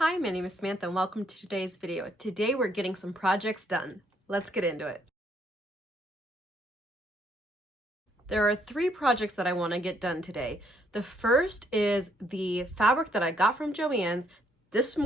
Hi, my name is Samantha and welcome to today's video. Today we're getting some projects done. Let's get into it. There are 3 projects that I want to get done today. The first is the fabric that I got from Joann's this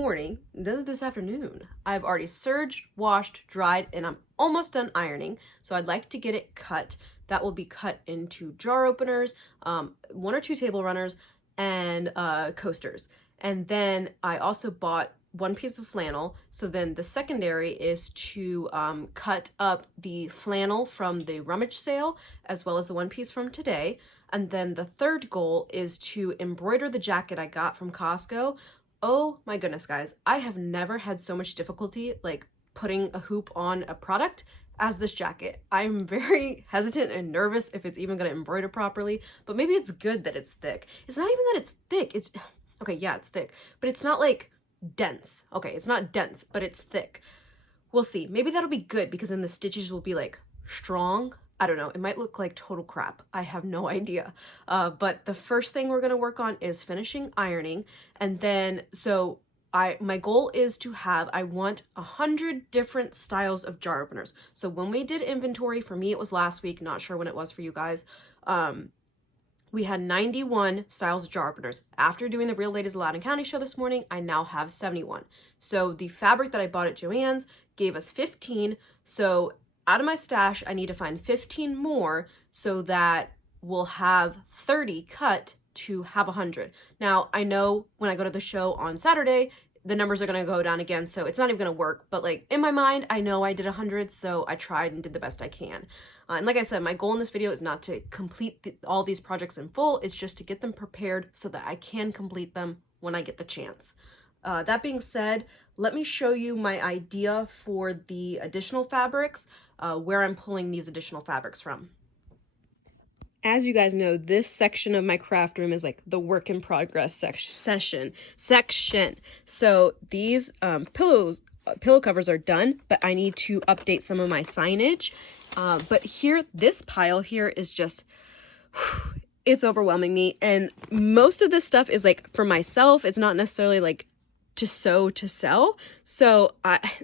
afternoon. I've already serged, washed, dried, and I'm almost done ironing. So I'd like to get it cut. That will be cut into jar openers, 1 or 2 table runners, and coasters. And then I also bought 1 piece of flannel. So then the secondary is to cut up the flannel from the rummage sale as well as the 1 piece from today. And then the third goal is to embroider the jacket I got from Costco. Oh my goodness, guys, I have never had so much difficulty like putting a hoop on a product as this jacket. I'm very hesitant and nervous if it's even going to embroider properly, but maybe it's good that it's thick. It's not even that it's thick. It's okay, yeah, it's thick, but it's not like dense. Okay, it's not dense, but it's thick. We'll see. Maybe that'll be good because then the stitches will be like strong. I don't know. It might look like total crap. I have no idea. But the first thing we're going to work on is finishing ironing. And then, so my goal is to have, I want 100 different styles of jar openers. So when we did inventory, for me, it was last week, not sure when it was for you guys. We had 91 styles of jar openers. After doing the Real Ladies of Loudoun County show this morning, I now have 71. So the fabric that I bought at Joann's gave us 15. So out of my stash, I need to find 15 more so that we'll have 30 cut to have 100. Now, I know when I go to the show on Saturday, the numbers are going to go down again, so it's not even going to work. But like in my mind, I know I did 100, so I tried and did the best I can. And like I said, my goal in this video is not to complete all these projects in full. It's just to get them prepared so that I can complete them when I get the chance. That being said, let me show you my idea for the additional fabrics, where I'm pulling these additional fabrics from. As you guys know, this section of my craft room is like the work in progress section. So these pillow covers are done, but I need to update some of my signage. But here, this pile here is just, it's overwhelming me. And most of this stuff is like for myself. It's not necessarily like to sew to sell. So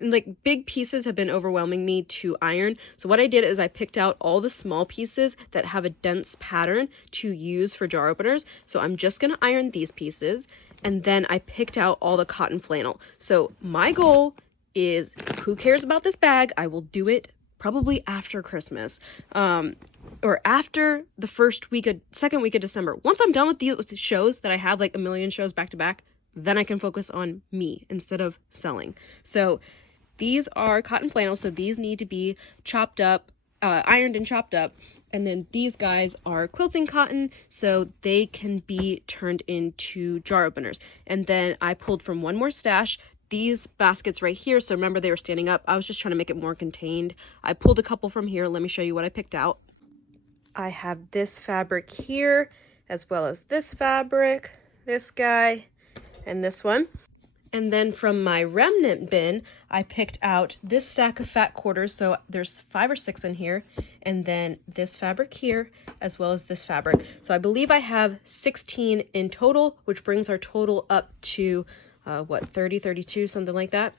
like big pieces have been overwhelming me to iron. So what I did is I picked out all the small pieces that have a dense pattern to use for jar openers. So I'm just going to iron these pieces. And then I picked out all the cotton flannel. So my goal is, who cares about this bag? I will do it probably after Christmas, or after the second week of December. Once I'm done with these shows that I have, like a million shows back to back, then I can focus on me instead of selling. So these are cotton flannel, so these need to be chopped up, ironed and chopped up. And then these guys are quilting cotton, so they can be turned into jar openers. And then I pulled from one more stash these baskets right here. So remember, they were standing up. I was just trying to make it more contained. I pulled a couple from here. Let me show you what I picked out. I have this fabric here, as well as this fabric, this guy, and this one. And then from my remnant bin, I picked out this stack of fat quarters. So there's 5 or 6 in here. And then this fabric here, as well as this fabric. So I believe I have 16 in total, which brings our total up to, 30, 32, something like that.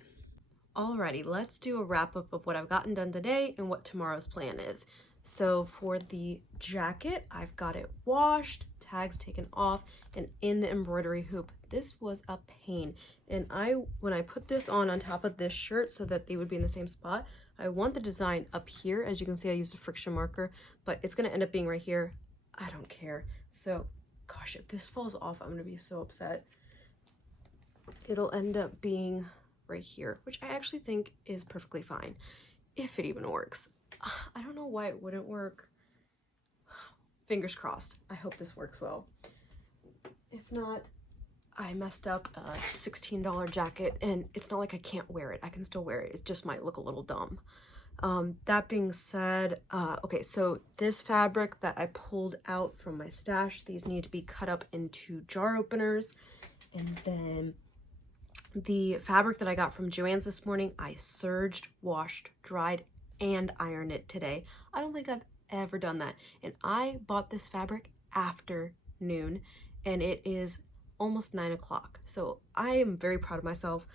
Alrighty, let's do a wrap up of what I've gotten done today and what tomorrow's plan is. So for the jacket, I've got it washed, tags taken off, and in the embroidery hoop. This was a pain. And when I put this on top of this shirt so that they would be in the same spot, I want the design up here. As you can see, I used a friction marker, but it's gonna end up being right here. I don't care. So, gosh, if this falls off, I'm gonna be so upset. It'll end up being right here, which I actually think is perfectly fine, if it even works. I don't know why it wouldn't work. Fingers crossed. I hope this works well. If not, I messed up a $16 jacket, and it's not like I can't wear it. I can still wear it. It just might look a little dumb. That being said, okay, so this fabric that I pulled out from my stash, these need to be cut up into jar openers. And then the fabric that I got from Joann's this morning, I serged, washed, dried, and ironed it today. I don't think I've ever done that. And I bought this fabric after noon, and it is almost 9 o'clock. So I am very proud of myself.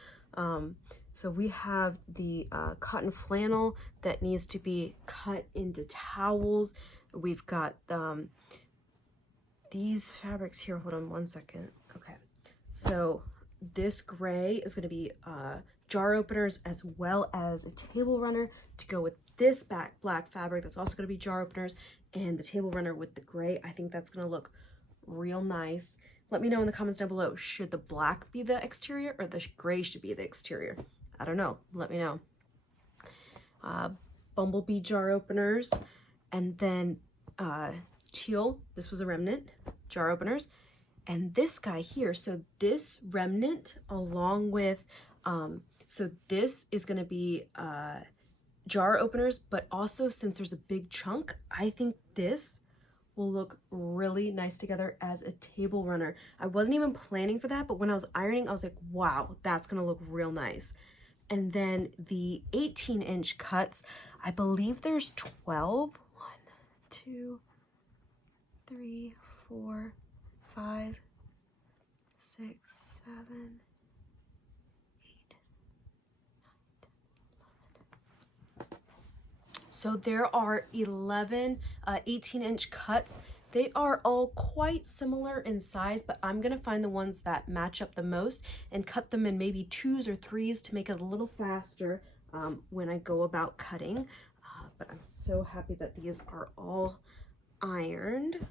So we have the cotton flannel that needs to be cut into towels. We've got these fabrics here. Hold on one second. Okay. So this gray is going to be jar openers as well as a table runner to go with this black fabric. That's also going to be jar openers and the table runner with the gray. I think that's going to look real nice. Let me know in the comments down below. Should the black be the exterior or the gray should be the exterior? I don't know. Let me know. Bumblebee jar openers, and then teal. This was a remnant jar openers, and this guy here. So this remnant along with so this is going to be jar openers, but also since there's a big chunk, I think this will look really nice together as a table runner. I wasn't even planning for that, but when I was ironing, I was like, wow, that's gonna look real nice. And then the 18-inch cuts, I believe there's 12. 1, 2, 3, 4, 5, 6, 7, 8, 9, 10, 11. So there are 11 18-inch cuts. They are all quite similar in size, but I'm gonna find the ones that match up the most and cut them in maybe 2s or 3s to make it a little faster when I go about cutting. But I'm so happy that these are all ironed,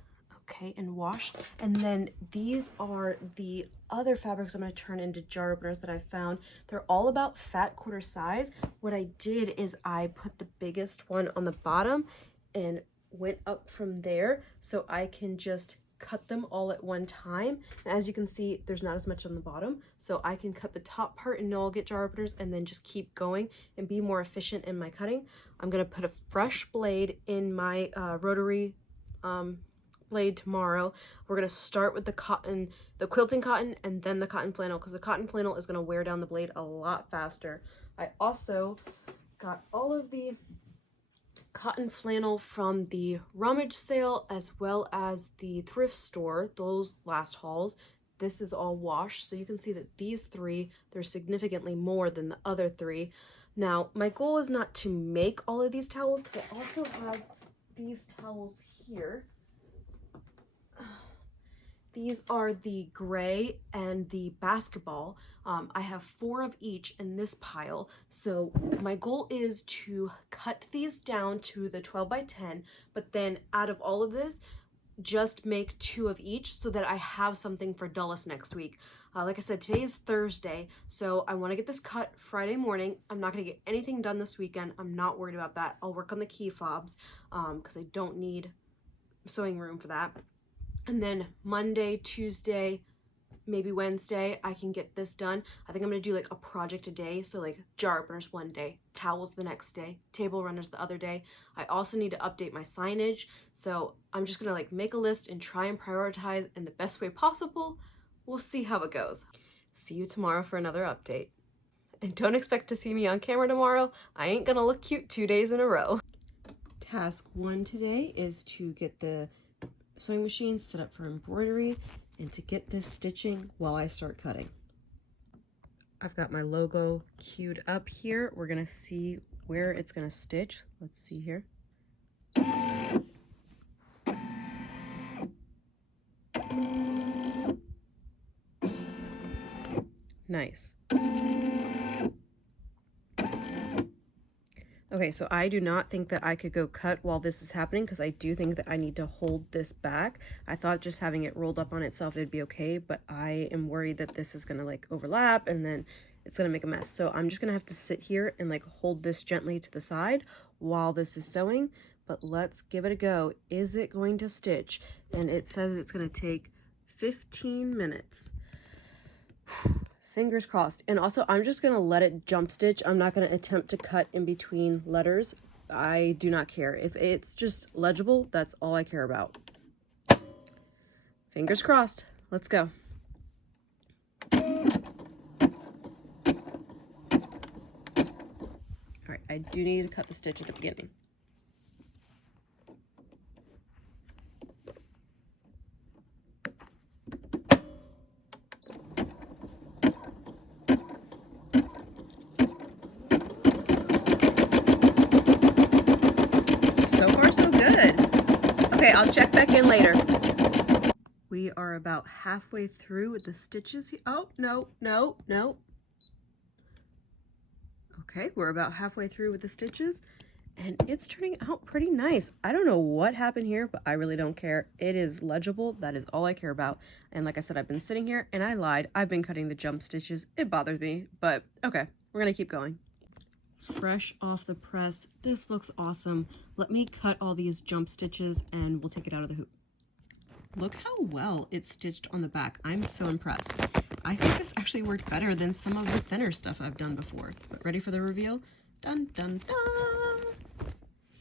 okay, and washed. And then these are the other fabrics I'm going to turn into jar openers that I found. They're all about fat quarter size. What I did is I put the biggest one on the bottom and went up from there so I can just cut them all at one time. And as you can see, there's not as much on the bottom, so I can cut the top part and know I'll get jar openers and then just keep going and be more efficient in my cutting. I'm going to put a fresh blade in my rotary blade tomorrow. We're going to start with the cotton, the quilting cotton, and then the cotton flannel, because the cotton flannel is going to wear down the blade a lot faster. I also got all of the cotton flannel from the rummage sale as well as the thrift store, those last hauls. This is all washed, so you can see that these 3, they're significantly more than the other 3. Now, my goal is not to make all of these towels, because I also have these towels here. These are the gray and the basketball. I have 4 of each in this pile. So my goal is to cut these down to the 12 by 10, but then out of all of this, just make 2 of each so that I have something for Dulles next week. Like I said, today is Thursday, so I want to get this cut Friday morning. I'm not going to get anything done this weekend. I'm not worried about that. I'll work on the key fobs because I don't need sewing room for that. And then Monday, Tuesday, maybe Wednesday, I can get this done. I think I'm gonna do like a project a day. So like jar openers one day, towels the next day, table runners the other day. I also need to update my signage. So I'm just gonna like make a list and try and prioritize in the best way possible. We'll see how it goes. See you tomorrow for another update. And don't expect to see me on camera tomorrow. I ain't gonna look cute 2 days in a row. Task 1 today is to get the sewing machine set up for embroidery and to get this stitching while I start cutting. I've got my logo queued up here. We're gonna see where it's gonna stitch. Let's see here. Nice. Okay, so I do not think that I could go cut while this is happening because I do think that I need to hold this back. I thought just having it rolled up on itself, it'd be okay, but I am worried that this is gonna like overlap and then it's gonna make a mess. So I'm just gonna have to sit here and like hold this gently to the side while this is sewing, but let's give it a go. Is it going to stitch? And it says it's gonna take 15 minutes. Fingers crossed. And also, I'm just going to let it jump stitch. I'm not going to attempt to cut in between letters. I do not care. If it's just legible, that's all I care about. Fingers crossed. Let's go. All right, I do need to cut the stitch at the beginning. I'll check back in later. We are about halfway through with the stitches. Oh, no. Okay, we're about halfway through with the stitches, and it's turning out pretty nice. I don't know what happened here, but I really don't care. It is legible. That is all I care about. And like I said, I've been sitting here, and I lied. I've been cutting the jump stitches. It bothers me, but okay, we're gonna keep going. Fresh off the press, this looks awesome. Let me cut all these jump stitches, and we'll take it out of the hoop. Look how well it's stitched on the back. I'm so impressed. I think this actually worked better than some of the thinner stuff I've done before. But ready for the reveal? Dun, dun, dun.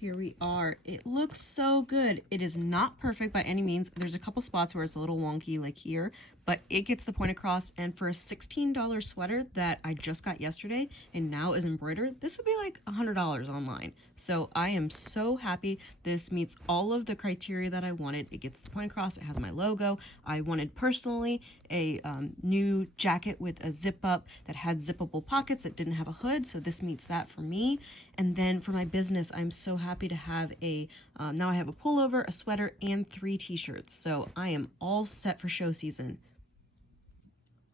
Here we are. It looks so good. It is not perfect by any means. There's a couple spots where it's a little wonky, like here, but it gets the point across. And for a $16 sweater that I just got yesterday and now is embroidered, this would be like $100 online. So I am so happy. This meets all of the criteria that I wanted. It gets the point across. It has my logo. I wanted personally a new jacket with a zip up that had zippable pockets that didn't have a hood. So this meets that for me. And then for my business, I'm so happy to have a, now I have a pullover, a sweater, and 3 t-shirts. So I am all set for show season.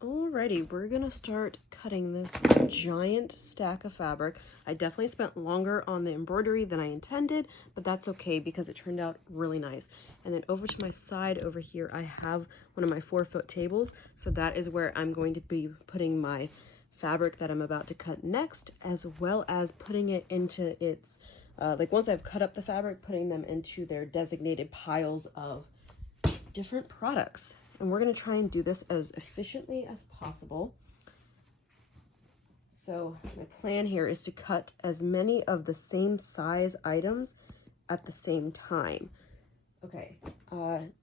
Alrighty, we're gonna start cutting this giant stack of fabric. I definitely spent longer on the embroidery than I intended, but that's okay because it turned out really nice. And then over to my side over here, I have one of my 4-foot tables. So that is where I'm going to be putting my fabric that I'm about to cut next, as well as putting it into its, like once I've cut up the fabric, putting them into their designated piles of different products. And we're going to try and do this as efficiently as possible. So my plan here is to cut as many of the same size items at the same time. Okay,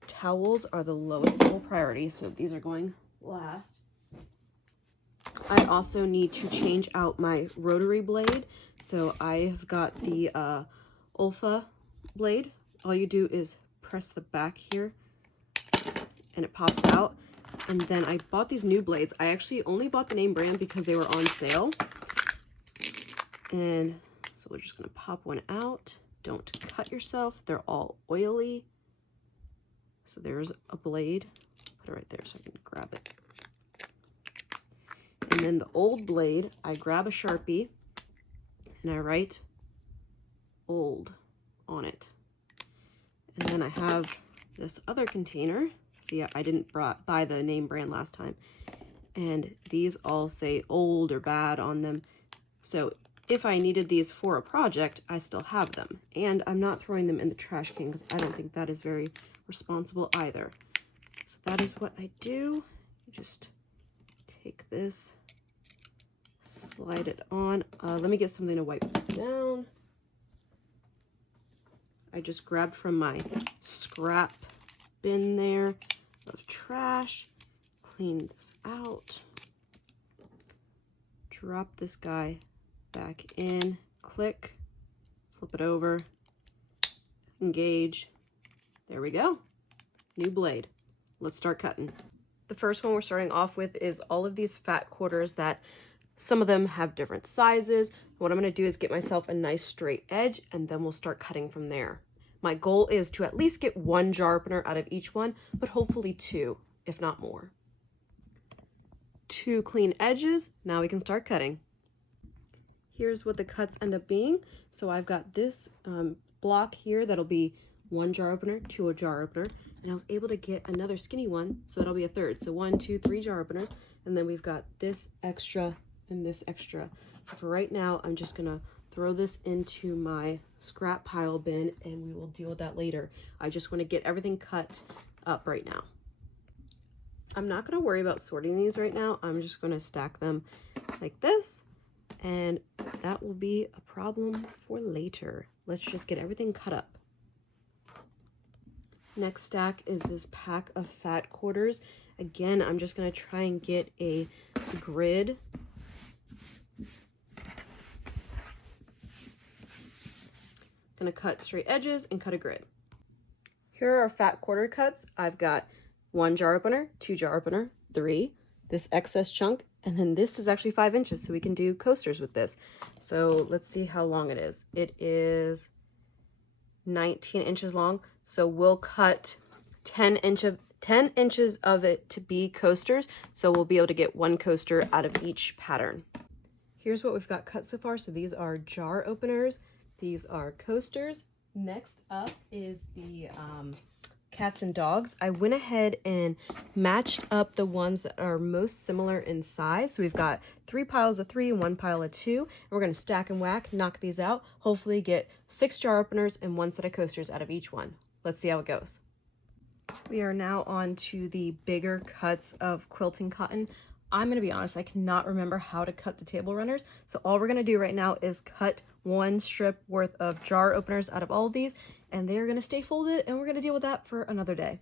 towels are the lowest level priority, so these are going last. I also need to change out my rotary blade. So I've got the Olfa blade. All you do is press the back here and it pops out. And then I bought these new blades. I actually only bought the name brand because they were on sale. And so we're just gonna pop one out. Don't cut yourself. They're all oily. So there's a blade. Put it right there so I can grab it. And then the old blade, I grab a Sharpie and I write old on it. And then I have this other container. See, I didn't buy the name brand last time. And these all say old or bad on them. So if I needed these for a project, I still have them. And I'm not throwing them in the trash can because I don't think that is very responsible either. So that is what I do. You just take this, slide it on. Let me get something to wipe this down. I just grabbed from my scrap bin there of trash, clean this out, drop this guy back in, click, flip it over, engage. There we go. New blade. Let's start cutting. The first one we're starting off with is all of these fat quarters that some of them have different sizes. What I'm going to do is get myself a nice straight edge and then we'll start cutting from there. My goal is to at least get 1 jar opener out of each one, but hopefully 2, if not more. 2 clean edges. Now we can start cutting. Here's what the cuts end up being. So I've got this block here that'll be 1 jar opener, 2 jar opener, and I was able to get another skinny one, so that'll be a third. So 1, 2, 3 jar openers, and then we've got this extra and this extra. So for right now, I'm just gonna throw this into my scrap pile bin and we will deal with that later. I just want to get everything cut up right now. I'm not going to worry about sorting these right now. I'm just going to stack them like this and that will be a problem for later. Let's just get everything cut up. Next stack is this pack of fat quarters. Again, I'm just going to try and get a grid. Gonna cut straight edges and cut a grid. Here are our fat quarter cuts. I've got 1 jar opener, 2 jar opener, 3, this excess chunk, and then this is actually 5 inches, so we can do coasters with this. So let's see how long it is. It is 19 inches long. So we'll cut 10 inches of it to be coasters. So we'll be able to get one coaster out of each pattern. Here's what we've got cut so far. So these are jar openers. These are coasters. Next up is the cats and dogs. I went ahead and matched up the ones that are most similar in size. So we've got 3 piles of 3 and 1 pile of 2. And we're going to stack and whack, knock these out, hopefully get 6 jar openers and 1 set of coasters out of each one. Let's see how it goes. We are now on to the bigger cuts of quilting cotton. I'm going to be honest, I cannot remember how to cut the table runners. So all we're going to do right now is cut 1 strip worth of jar openers out of all of these, and they're going to stay folded, and we're going to deal with that for another day.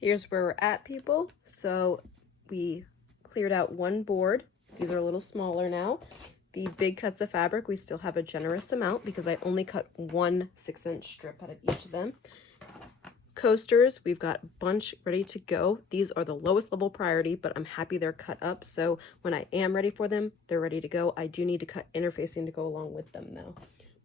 Here's where we're at, people. So we cleared out 1 board. These are a little smaller now. The big cuts of fabric, we still have a generous amount because I only cut 1 6-inch strip out of each of them. Coasters, we've got a bunch ready to go. These are the lowest level priority, but I'm happy they're cut up. So when I am ready for them, they're ready to go. I do need to cut interfacing to go along with them though.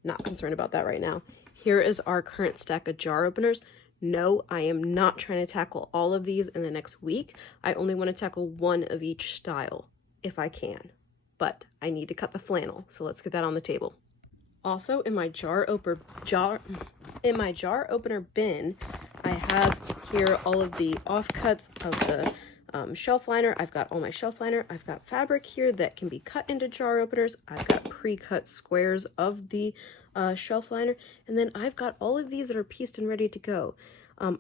Not concerned about that right now. Here is our current stack of jar openers. No, I am not trying to tackle all of these in the next week. I only want to tackle 1 of each style if I can, but I need to cut the flannel. So let's get that on the table. Also in my jar opener bin, I have here all of the offcuts of the shelf liner. I've got all my shelf liner. I've got fabric here that can be cut into jar openers. I've got pre-cut squares of the shelf liner. And then I've got all of these that are pieced and ready to go.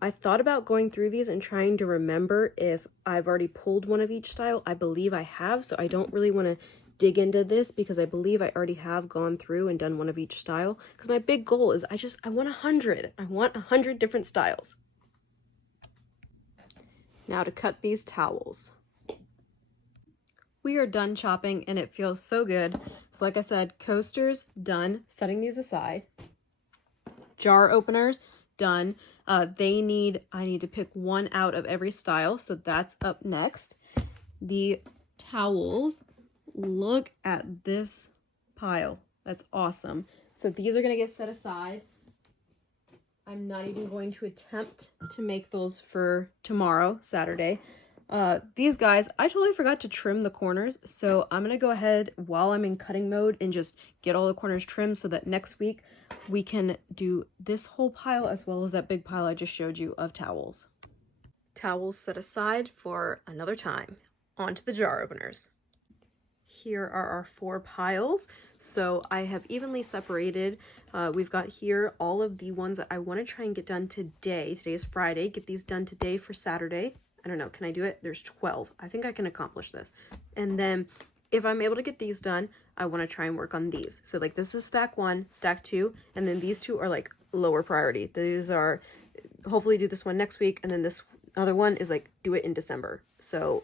I thought about going through these and trying to remember if I've already pulled one of each style. I believe I have, so I don't really want to dig into this because I believe I already have gone through and done one of each style, because my big goal is I want 100. I want 100 different styles. Now to cut these towels. We are done chopping and it feels so good. So like I said, coasters done, setting these aside. Jar openers done. I need to pick 1 out of every style, so that's up next. The towels, look at this pile. That's awesome. So these are going to get set aside. I'm not even going to attempt to make those for tomorrow, Saturday. These guys, I totally forgot to trim the corners, so I'm going to go ahead while I'm in cutting mode and just get all the corners trimmed so that next week we can do this whole pile as well as that big pile I just showed you of towels. Towels set aside for another time. On to the jar openers. Here are our 4 piles. So I have evenly separated. We've got here all of the ones that I want to try and get done today. Today is Friday. Get these done today for Saturday. I don't know. Can I do it? There's 12. I think I can accomplish this. And then if I'm able to get these done, I want to try and work on these. So like this is stack 1, stack 2, and then these 2 are like lower priority. These are hopefully do this one next week, and then this other one is like do it in December. So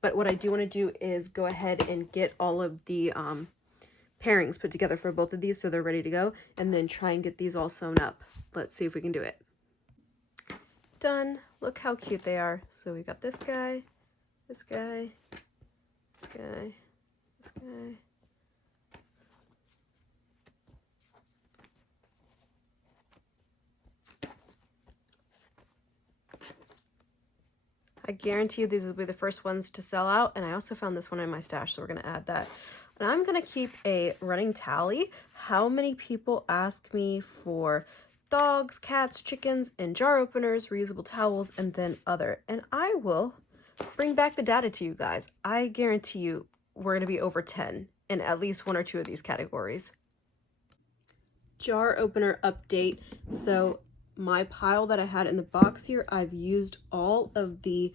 but what I do want to do is go ahead and get all of the pairings put together for both of these so they're ready to go, and then try and get these all sewn up. Let's see if we can do it. Done. Look how cute they are. So we got this guy, this guy, this guy, this guy. I guarantee you these will be the first ones to sell out, and I also found this one in my stash, so we're going to add that. And I'm going to keep a running tally. How many people ask me for dogs, cats, chickens, and jar openers, reusable towels, and then other. And I will bring back the data to you guys. I guarantee you we're going to be over 10 in at least 1 or 2 of these categories. Jar opener update. So my pile that I had in the box here, I've used all of the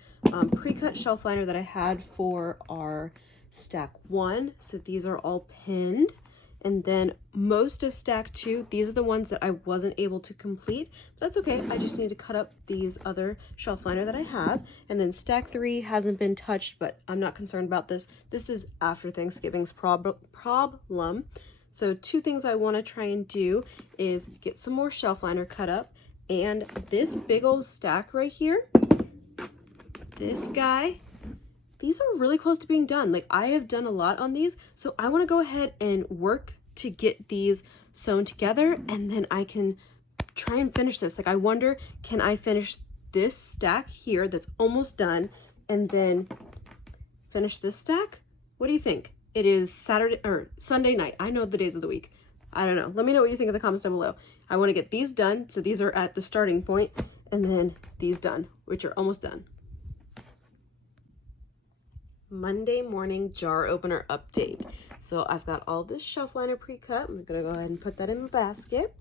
pre-cut shelf liner that I had for our stack 1. So these are all pinned. And then most of stack 2, these are the ones that I wasn't able to complete. But that's okay. I just need to cut up these other shelf liner that I have. And then stack 3 hasn't been touched, but I'm not concerned about this. This is after Thanksgiving's problem. So 2 things I want to try and do is get some more shelf liner cut up. And this big old stack right here, this guy, these are really close to being done. Like, I have done a lot on these, so I want to go ahead and work to get these sewn together, and then I can try and finish this. Like, I wonder, can I finish this stack here that's almost done and then finish this stack? What do you think? It is Saturday or Sunday night. I know the days of the week. I don't know. Let me know what you think in the comments down below. I want to get these done. So these are at the starting point, and then these done, which are almost done. Monday morning jar opener update. So I've got all this shelf liner pre-cut. I'm gonna go ahead and put that in the basket.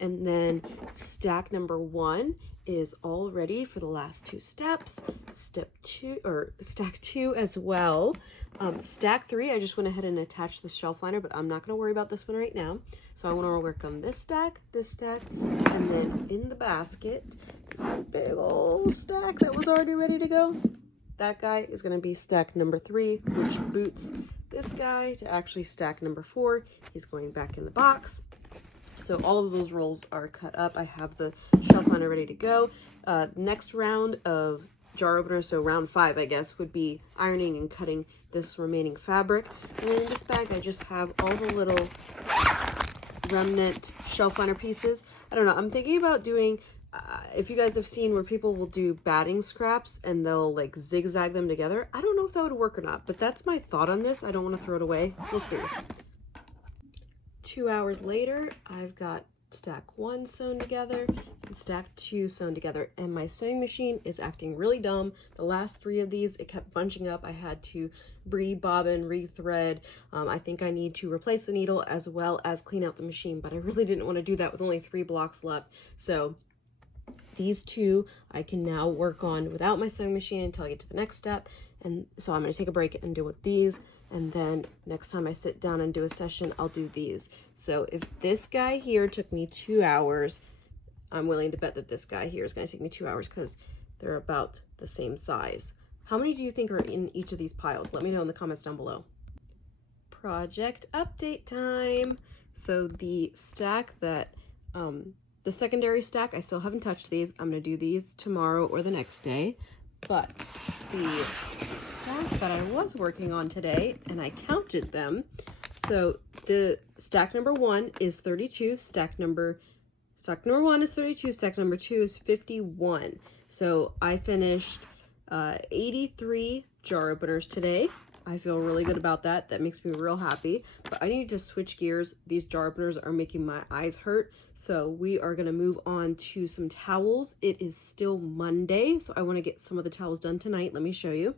And then stack number 1 is all ready for the last 2 steps. Step 2 or stack 2 as well. Stack 3, I just went ahead and attached the shelf liner, but I'm not going to worry about this one right now. So I want to work on this stack, and then in the basket, this big old stack that was already ready to go. That guy is going to be stack number 3, which boots this guy to actually stack number 4. He's going back in the box. So all of those rolls are cut up. I have the shelf liner ready to go. Next round of jar openers, so round 5, I guess, would be ironing and cutting this remaining fabric. And then in this bag, I just have all the little remnant shelf liner pieces. I don't know. I'm thinking about doing, if you guys have seen where people will do batting scraps and they'll like zigzag them together. I don't know if that would work or not, but that's my thought on this. I don't want to throw it away. We'll see. 2 hours later, I've got stack 1 sewn together and stack 2 sewn together, and my sewing machine is acting really dumb. The last 3 of these, it kept bunching up. I had to re-bobbin, re-thread. I think I need to replace the needle as well as clean out the machine, but I really didn't want to do that with only 3 blocks left. So these 2 I can now work on without my sewing machine until I get to the next step. And so I'm going to take a break and deal with these. And then next time I sit down and do a session, I'll do these. So if this guy here took me 2 hours, I'm willing to bet that this guy here is going to take me 2 hours because they're about the same size. How many do you think are in each of these piles? Let me know in the comments down below. Project update time. So the stack that, the secondary stack, I still haven't touched these. I'm going to do these tomorrow or the next day. But the stack that I was working on today, and I counted them, so the stack number 1 is 32, stack number 1 is 32, stack number 2 is 51. So I finished 83 jar openers today. I feel really good about that. That makes me real happy. But I need to switch gears. These jar openers are making my eyes hurt. So we are going to move on to some towels. It is still Monday, so I want to get some of the towels done tonight. Let me show you.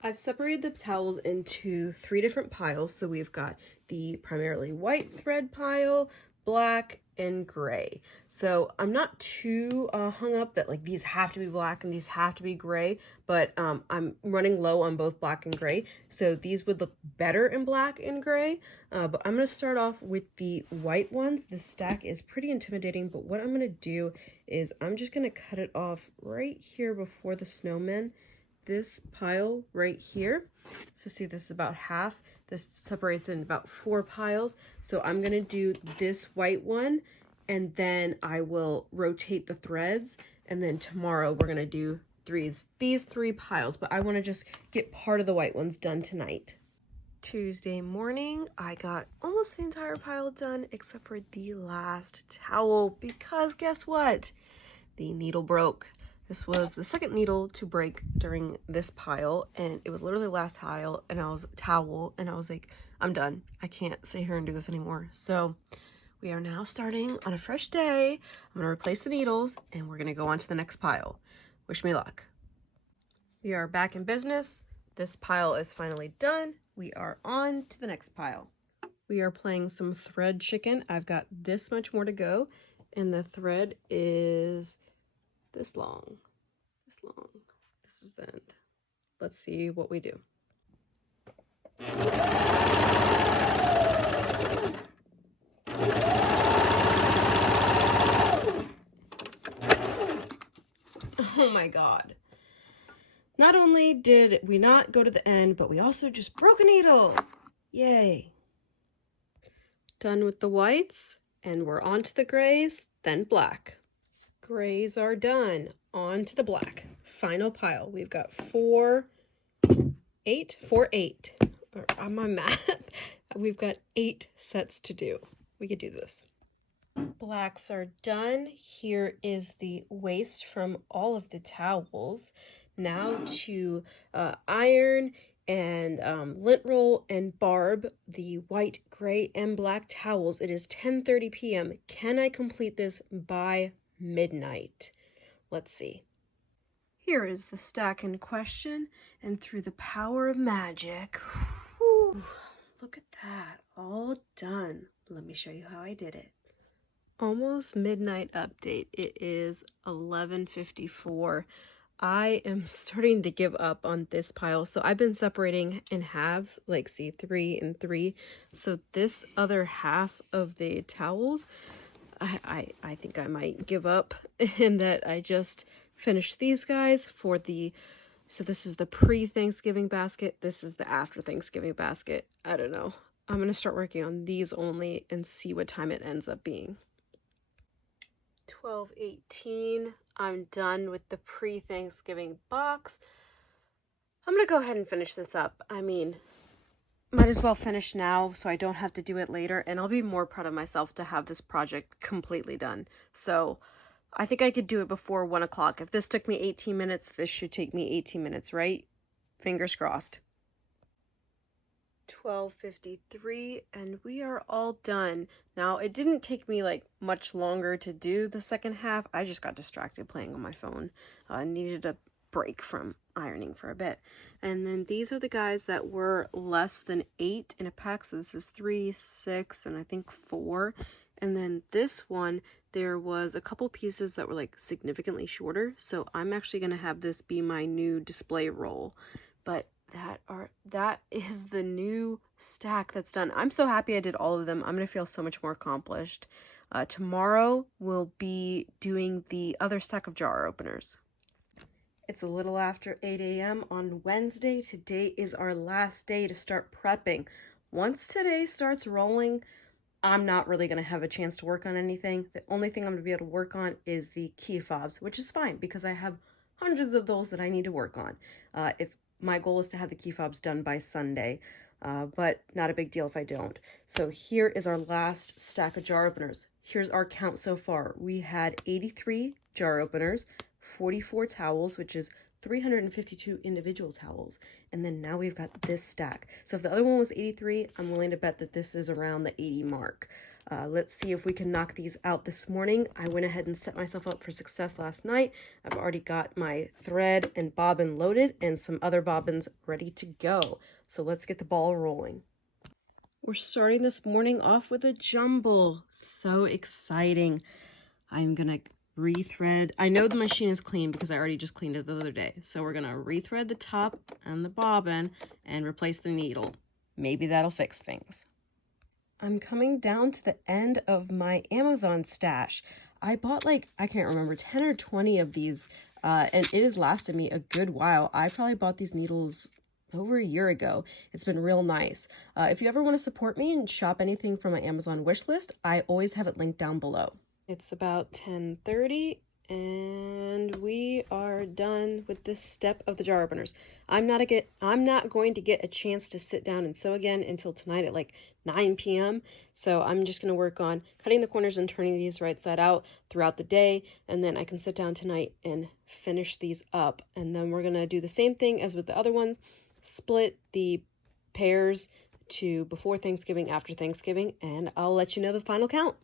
I've separated the towels into 3 different piles. So we've got the primarily white thread pile, black, and gray. So I'm not too hung up that like these have to be black and these have to be gray, but I'm running low on both black and gray. So these would look better in black and gray, but I'm going to start off with the white ones. The stack is pretty intimidating, but what I'm going to do is I'm just going to cut it off right here before the snowmen. This pile right here. So see, this is about half. This separates in about 4 piles. So I'm going to do this white one, and then I will rotate the threads. And then tomorrow we're going to do these 3 piles, but I want to just get part of the white ones done tonight. Tuesday morning, I got almost the entire pile done except for the last towel, because guess what? The needle broke. This was the second needle to break during this pile, and it was literally the last towel, and I was like, I'm done. I can't sit here and do this anymore. So we are now starting on a fresh day. I'm gonna replace the needles, and we're gonna go on to the next pile. Wish me luck. We are back in business. This pile is finally done. We are on to the next pile. We are playing some thread chicken. I've got this much more to go, and the thread is this long. This is the end. Let's see what we do. Oh my God. Not only did we not go to the end, but we also just broke a needle. Yay. Done with the whites, and we're on to the grays, then black. Grays are done. On to the black. Final pile. We've got 4, 8. On my math, we've got 8 sets to do. We could do this. Blacks are done. Here is the waste from all of the towels. Now to iron and lint roll and barb the white, gray, and black towels. It is 10:30 p.m. Can I complete this by midnight? Let's see. Here is the stack in question, and through the power of magic, whew, look at that, all done. Let me show you how I did it. Almost midnight update. It is 11:54. I am starting to give up on this pile. So I've been separating in halves, like see 3 and 3. So this other half of the towels, I think I might give up and that I just finished these guys for the, so this is the pre-Thanksgiving basket. This is the after Thanksgiving basket. I don't know. I'm going to start working on these only and see what time it ends up being. 12:18. I'm done with the pre-Thanksgiving box. I'm gonna go ahead and finish this up. I mean, might as well finish now so I don't have to do it later, and I'll be more proud of myself to have this project completely done. So I think I could do it before 1 o'clock. If this took me 18 minutes, this should take me 18 minutes, right? Fingers crossed. 12:53, and we are all done. Now, it didn't take me like much longer to do the second half. I just got distracted playing on my phone. I needed a break from ironing for a bit. And then these are the guys that were less than 8 in a pack. So this is 3, 6, and I think 4. And then this one, there was a couple pieces that were like significantly shorter. So I'm actually going to have this be my new display roll. But that is the new stack that's done. I'm so happy I did all of them. I'm gonna feel so much more accomplished. Tomorrow we'll be doing the other stack of jar openers. It's a little after 8 a.m. on Wednesday. Today is our last day to start prepping. Once today starts rolling, I'm not really going to have a chance to work on anything. The only thing I'm going to be able to work on is the key fobs, which is fine because I have hundreds of those that I need to work on. If my goal is to have the key fobs done by Sunday, but not a big deal if I don't. So here is our last stack of jar openers. Here's our count so far. We had 83 jar openers, 44 towels, which is 352 individual towels, and then now we've got this stack. So if the other one was 83, I'm willing to bet that this is around the 80 mark. Let's see if we can knock these out this morning. I went ahead and set myself up for success last night. I've already got my thread and bobbin loaded and some other bobbins ready to go. So let's get the ball rolling. We're starting this morning off with a jumble. So exciting. I'm gonna rethread. I know the machine is clean because I already just cleaned it the other day. So we're gonna rethread the top and the bobbin and replace the needle. Maybe that'll fix things. I'm coming down to the end of my Amazon stash. I bought like, I can't remember, 10 or 20 of these, and it has lasted me a good while. I probably bought these needles over a year ago. It's been real nice. If you ever want to support me and shop anything from my Amazon wish list, I always have it linked down below. It's about 10:30 and we are done with this step of the jar openers. I'm not going to get a chance to sit down and sew again until tonight at like 9 p.m. So I'm just going to work on cutting the corners and turning these right side out throughout the day, and then I can sit down tonight and finish these up. And then we're going to do the same thing as with the other ones, split the pairs to before Thanksgiving, after Thanksgiving, and I'll let you know the final count.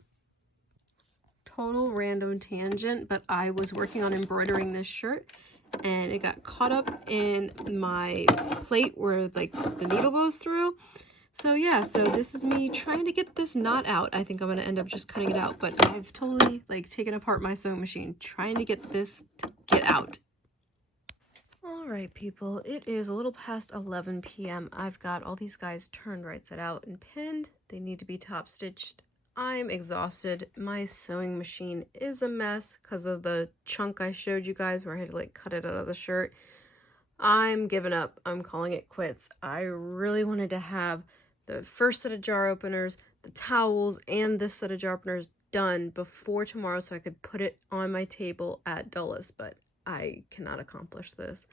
Total random tangent, but I was working on embroidering this shirt and it got caught up in my plate where like the needle goes through. So yeah, so this is me trying to get this knot out. I think I'm going to end up just cutting it out, but I've totally like taken apart my sewing machine trying to get this to get out. All right, people, it is a little past 11 p.m. I've got all these guys turned right side out and pinned. They need to be top stitched. I'm exhausted. My sewing machine is a mess because of the chunk I showed you guys where I had to like cut it out of the shirt. I'm giving up. I'm calling it quits. I really wanted to have the first set of jar openers, the towels, and this set of jar openers done before tomorrow so I could put it on my table at Dulles, but I cannot accomplish this.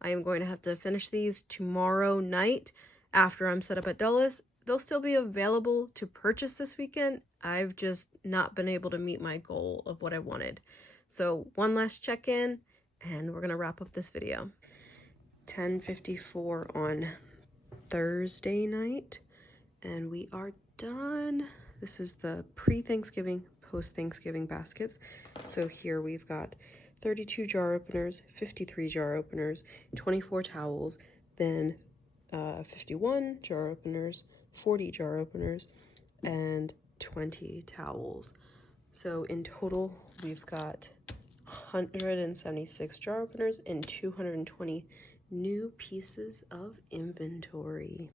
I am going to have to finish these tomorrow night after I'm set up at Dulles. they'll still be available to purchase this weekend. I've just not been able to meet my goal of what I wanted. So one last check-in and we're gonna wrap up this video. 10:54 on Thursday night and we are done. This is the pre-Thanksgiving, post-Thanksgiving baskets. So here we've got 32 jar openers, 53 jar openers, 24 towels, then 51 jar openers, 40 jar openers, and 20 towels. So in total, we've got 176 jar openers and 220 new pieces of inventory.